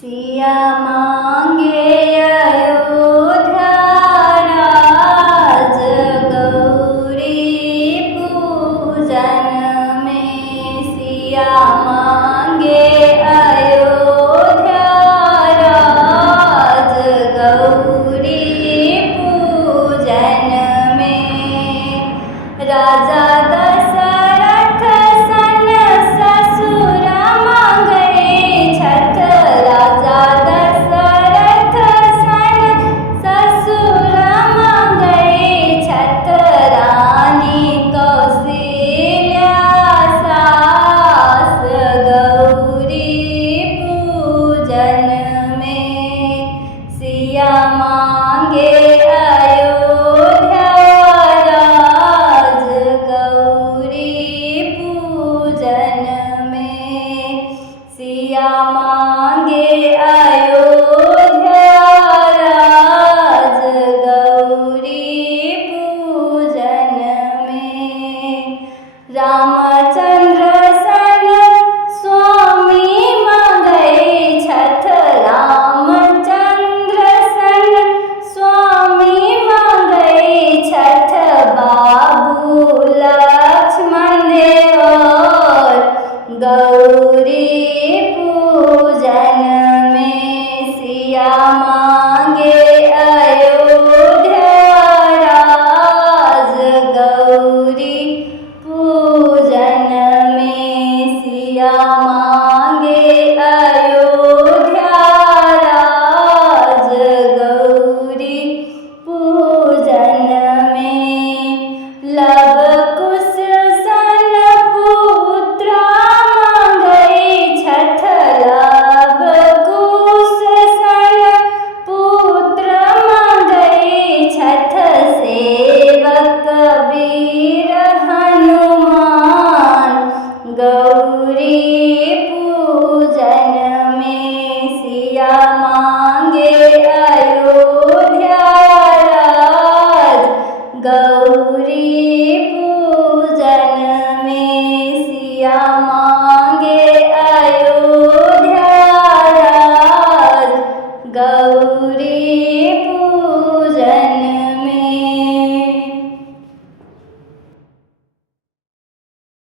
सिया मांगे अयोध्या राज गौरी पूजन में। सिया मांगे अयोध्या राज गौरी पूजन में। राजा दशरथ सन ससुर मांगे छठ। राजा दशरथ सन ससुर मांगे छठ। रानी कौशल्या सास गौरी पूजन में। सिया मांगे अयोध्या राज गौरी पूजन में। सिया मांगे अयोध्या राज गौरी पूजन में। रामचंद्र सन स्वामी मांगे छठ। रामचंद्र सन स्वामी मांगे छठ। बाबू लक्ष्मण देवर गौरी पूजन में। सिया मांगे अयोध्या राज गौरी पूजन में। सिया